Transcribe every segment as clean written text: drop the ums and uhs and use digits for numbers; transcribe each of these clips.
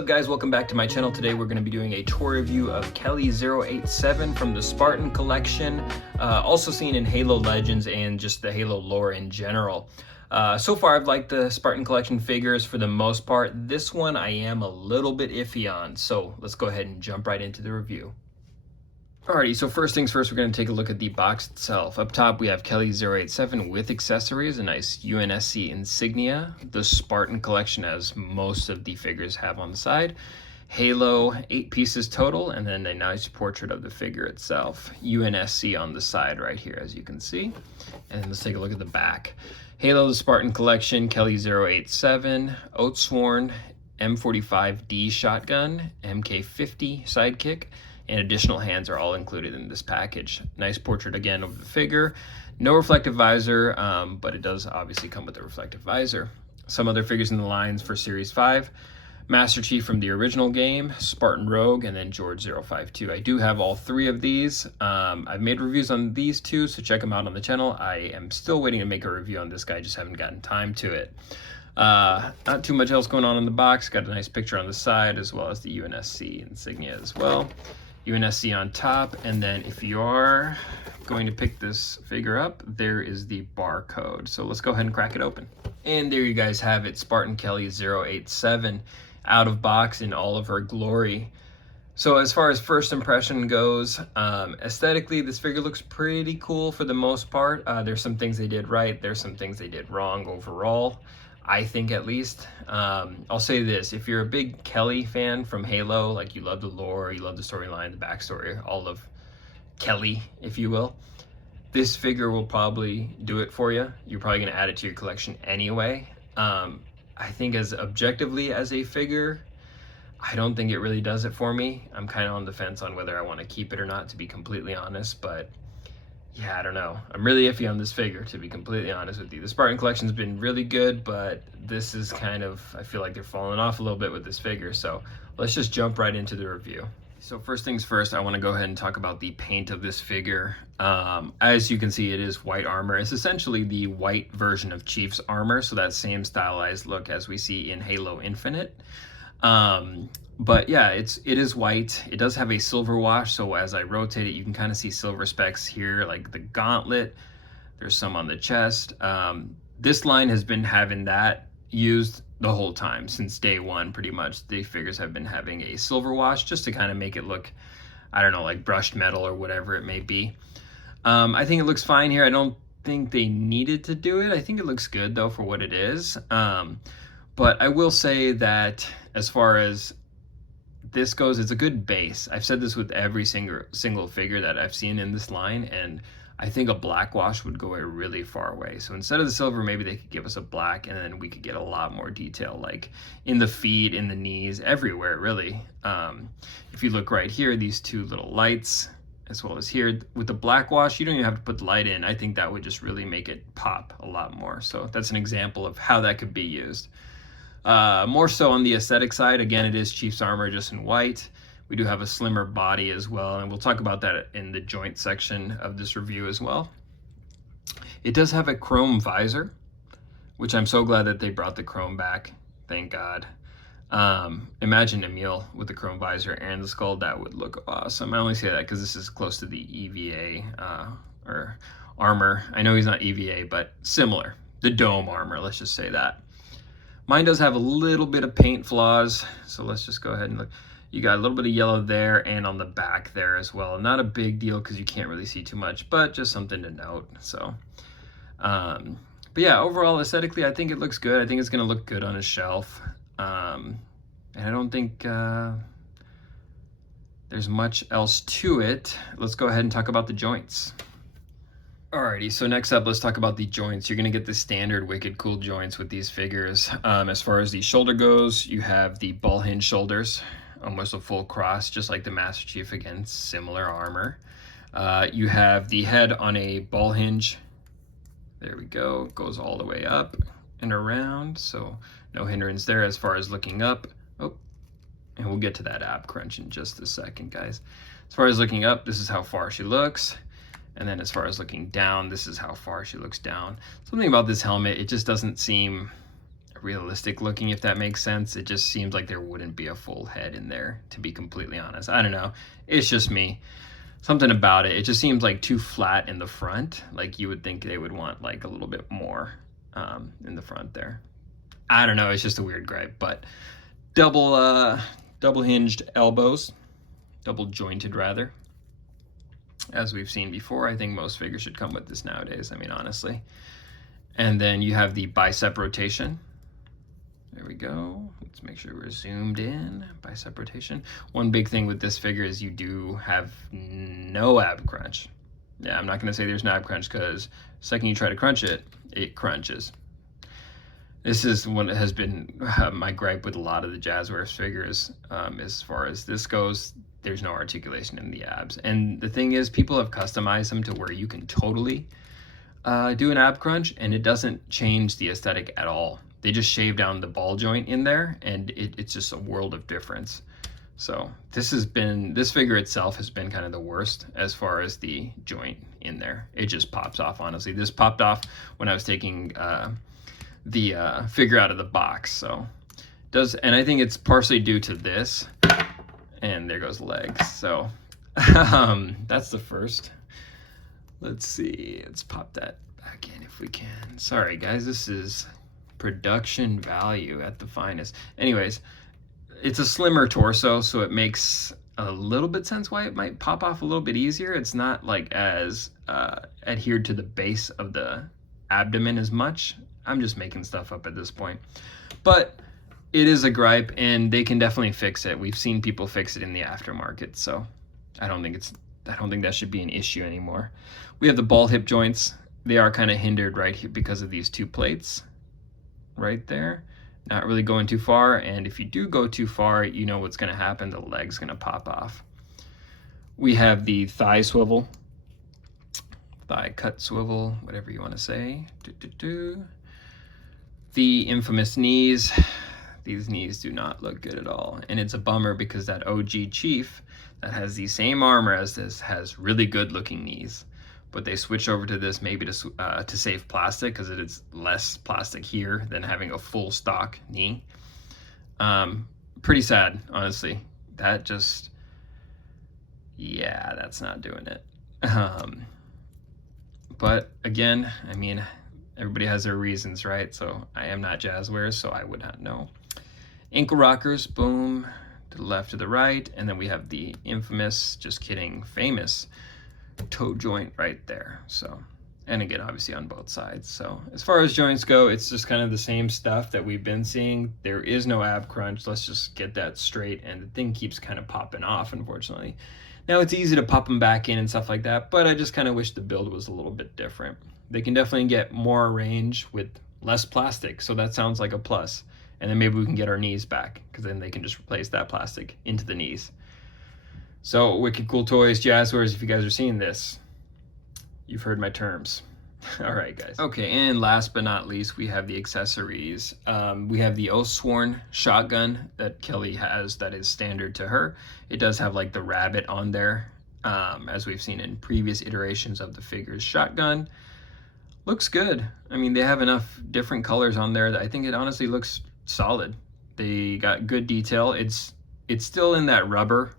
up guys, welcome back to my channel. Today we're going to be doing a tour review of KELLY-087 from the Spartan collection, also seen in Halo Legends and just the Halo lore in general. So far I've liked the Spartan collection figures for the most part. This one I am a little bit iffy on, so let's go ahead and jump right into the review. Alrighty, so first things first, we're going to take a look at the box itself. Up top we have KELLY-087 with accessories, a nice UNSC insignia, the Spartan collection as most of the figures have on the side, Halo, 8 pieces total, and then a nice portrait of the figure itself, UNSC on the side right here as you can see. And let's take a look at the back. Halo, the Spartan collection, KELLY-087, Oathsworn, M45D shotgun, MK50 sidekick, and additional hands are all included in this package. Nice portrait again of the figure. No reflective visor, but it does obviously come with a reflective visor. Some other figures in the lines for Series 5. Master Chief from the original game, Spartan Rogue, and then George 052. I do have all 3 of these. I've made reviews on these 2, so check them out on the channel. I am still waiting to make a review on this guy, just haven't gotten time to it. Not too much else going on in the box. Got a nice picture on the side as well as the UNSC insignia as well. UNSC on top, and then if you are going to pick this figure up, there is the barcode. So let's go ahead and crack it open. And there you guys have it, Spartan KELLY-087 out of box in all of her glory. So as far as first impression goes, aesthetically this figure looks pretty cool for the most part. There's some things they did right, there's some things they did wrong overall, I think at least. I'll say this, if you're a big Kelly fan from Halo, like you love the lore, you love the storyline, the backstory, all of Kelly, if you will, this figure will probably do it for you. You're probably going to add it to your collection anyway. I think as objectively as a figure, I don't think it really does it for me. I'm kind of on the fence on whether I want to keep it or not, to be completely honest, but yeah, I don't know. I'm really iffy on this figure, to be completely honest with you. The Spartan collection's been really good, but this is kind of, I feel like they're falling off a little bit with this figure. So let's just jump right into the review. So first things first, I want to go ahead and talk about the paint of this figure. As you can see, it is white armor. It's essentially the white version of Chief's armor, so that same stylized look as we see in Halo Infinite. But yeah, it is white. It does have a silver wash, so as I rotate it, you can kind of see silver specks here, like the gauntlet. There's some on the chest. This line has been having that used the whole time, since day one, pretty much. The figures have been having a silver wash, just to kind of make it look, I don't know, like brushed metal or whatever it may be. I think it looks fine here. I don't think they needed to do it. I think it looks good, though, for what it is. But I will say that as far as this goes, it's a good base. I've said this with every single figure that I've seen in this line, and I think a black wash would go a really far way. So instead of the silver, maybe they could give us a black, and then we could get a lot more detail, like in the feet, in the knees, everywhere really. If you look right here, these 2 little lights, as well as here with the black wash, you don't even have to put the light in. I think that would just really make it pop a lot more. So that's an example of how that could be used. More so on the aesthetic side, again, it is Chief's armor just in white. We do have a slimmer body as well, and we'll talk about that in the joint section of this review as well. It does have a chrome visor, which I'm so glad that they brought the chrome back, thank God. Imagine Emil with the chrome visor and the skull, that would look awesome. I only say that because this is close to the EVA or armor. I know he's not EVA, but similar, the dome armor, let's just say that. Mine does have a little bit of paint flaws, so let's just go ahead and look. You got a little bit of yellow there and on the back there as well. Not a big deal because you can't really see too much, but just something to note. So, but yeah, overall aesthetically, I think it looks good. I think it's going to look good on a shelf. And I don't think there's much else to it. Let's go ahead and talk about the joints. Alrighty, so next up, let's talk about the joints. You're going to get the standard wicked cool joints with these figures. As far as the shoulder goes, you have the ball hinge shoulders, almost a full cross, just like the Master Chief, again, similar armor. You have the head on a ball hinge. There we go, goes all the way up and around, so no hindrance there as far as looking up. Oh, and we'll get to that ab crunch in just a second, guys. As far as looking up, this is how far she looks. And then as far as looking down, this is how far she looks down. Something about this helmet, it just doesn't seem realistic looking, if that makes sense. It just seems like there wouldn't be a full head in there, to be completely honest. I don't know. It's just me. Something about it. It just seems like too flat in the front. Like you would think they would want like a little bit more in the front there. I don't know. It's just a weird gripe, but double hinged elbows, double jointed rather. As we've seen before, I think most figures should come with this nowadays. I mean, honestly. And then you have the bicep rotation. There we go. Let's make sure we're zoomed in. Bicep rotation. One big thing with this figure is you do have no ab crunch. Yeah, I'm not going to say there's no ab crunch, because the second you try to crunch it, it crunches. This is what has been my gripe with a lot of the Jazzwares figures. As far as this goes, there's no articulation in the abs. And the thing is, people have customized them to where you can totally do an ab crunch, and it doesn't change the aesthetic at all. They just shave down the ball joint in there, and it's just a world of difference. So this figure itself has been kind of the worst as far as the joint in there. It just pops off, honestly. This popped off when I was taking the figure out of the box. So and I think it's partially due to this. And there goes the legs. So that's the first. Let's see. Let's pop that back in if we can. Sorry, guys. This is production value at the finest. Anyways, it's a slimmer torso, so it makes a little bit sense why it might pop off a little bit easier. It's not like as adhered to the base of the abdomen as much. I'm just making stuff up at this point. But it is a gripe, and they can definitely fix it. We've seen people fix it in the aftermarket, so I don't think that should be an issue anymore. We have the ball hip joints. They are kind of hindered right here because of these two plates right there. Not really going too far, and if you do go too far, you know what's going to happen. The leg's going to pop off. We have the thigh swivel, thigh cut swivel, whatever you want to say. The infamous knees. These knees do not look good at all, and it's a bummer because that OG Chief that has the same armor as this has really good looking knees, but they switch over to this maybe to save plastic, because it is less plastic here than having a full stock knee. Pretty sad, honestly. That just, yeah, that's not doing it. But again, I mean, everybody has their reasons, right? So I am not Jazzwares, so I would not know. Ankle rockers, boom, to the left, to the right, and then we have the infamous, just kidding, famous toe joint right there. So, and again, obviously on both sides. So as far as joints go, it's just kind of the same stuff that we've been seeing. There is no ab crunch. Let's just get that straight. And the thing keeps kind of popping off, unfortunately. Now it's easy to pop them back in and stuff like that, but I just kind of wish the build was a little bit different. They can definitely get more range with less plastic, so that sounds like a plus. And then maybe we can get our knees back, because then they can just replace that plastic into the knees. So Wicked Cool Toys, Jazzwares, if you guys are seeing this, you've heard my terms. All right, guys. Okay, and last but not least, we have the accessories. We have the Oathsworn shotgun that Kelly has that is standard to her. It does have like the rabbit on there, as we've seen in previous iterations of the figure's shotgun. Looks good. I mean, they have enough different colors on there that I think it honestly looks solid. They got good detail. It's still in that rubber,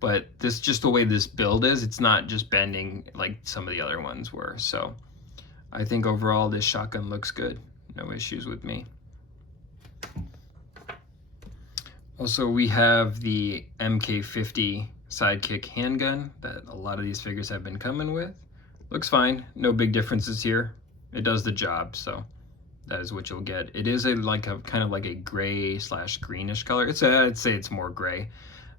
but this, just the way this build is, it's not just bending like some of the other ones were. So I think overall this shotgun looks good. No issues with me. Also, we have the MK50 sidekick handgun that a lot of these figures have been coming with. Looks fine. No big differences here. It does the job, so that is what you'll get. It is kind of like a gray / greenish color. I'd say it's more gray.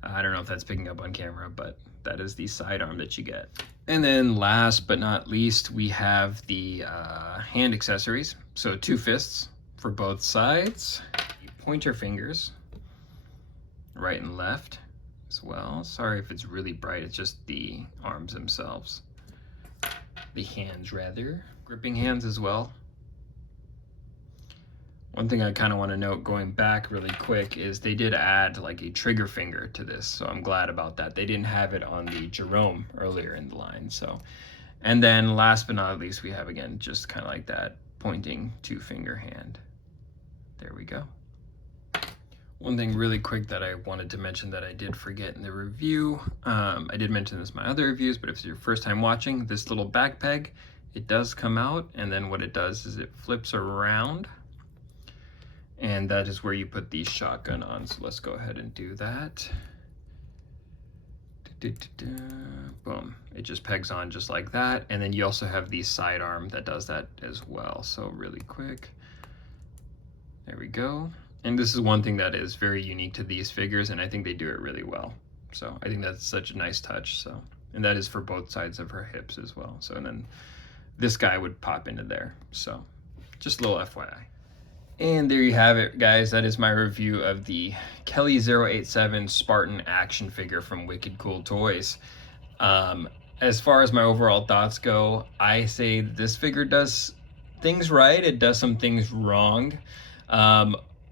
I don't know if that's picking up on camera, but that is the sidearm that you get. And then last but not least, we have the hand accessories. So 2 fists for both sides, pointer fingers, right and left as well. Sorry if it's really bright, it's just the arms themselves. The hands rather. Gripping hands as well. One thing I kind of want to note going back really quick is they did add like a trigger finger to this, so I'm glad about that. They didn't have it on the Jerome earlier in the line. So, and then last but not least, we have again just kind of like that pointing 2-finger hand. There we go. One thing really quick that I wanted to mention that I did forget in the review, I did mention this in my other reviews, but if it's your first time watching, this little back peg, it does come out, and then what it does is it flips around, and that is where you put the shotgun on. So let's go ahead and do that. Boom, it just pegs on just like that, and then you also have the sidearm that does that as well. So really quick, there we go. And this is one thing that is very unique to these figures, and I think they do it really well. So I think that's such a nice touch. So, and that is for both sides of her hips as well. So, and then this guy would pop into there. So just a little FYI. And there you have it, guys. That is my review of the KELLY-087 Spartan action figure from Wicked Cool Toys. As far as my overall thoughts go, I say this figure does things right. It does some things wrong.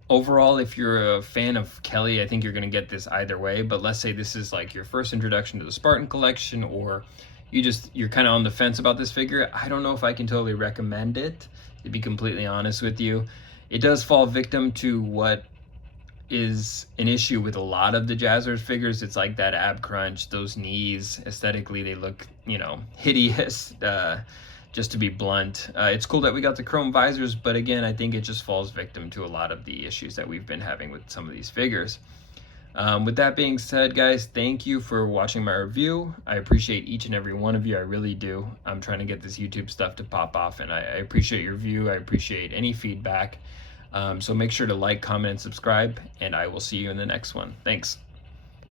Overall, if you're a fan of Kelly, I think you're going to get this either way. But let's say this is like your first introduction to the Spartan collection, or you're kind of on the fence about this figure. I don't know if I can totally recommend it, to be completely honest with you. It does fall victim to what is an issue with a lot of the Jazzers figures. It's like that ab crunch, those knees. Aesthetically, they look, you know, hideous. Just to be blunt, it's cool that we got the chrome visors, but again, I think it just falls victim to a lot of the issues that we've been having with some of these figures. With that being said, guys, thank you for watching my review. I appreciate each and every one of you. I really do. I'm trying to get this YouTube stuff to pop off, and I appreciate your view. I appreciate any feedback. So make sure to like, comment, and subscribe, and I will see you in the next one. Thanks.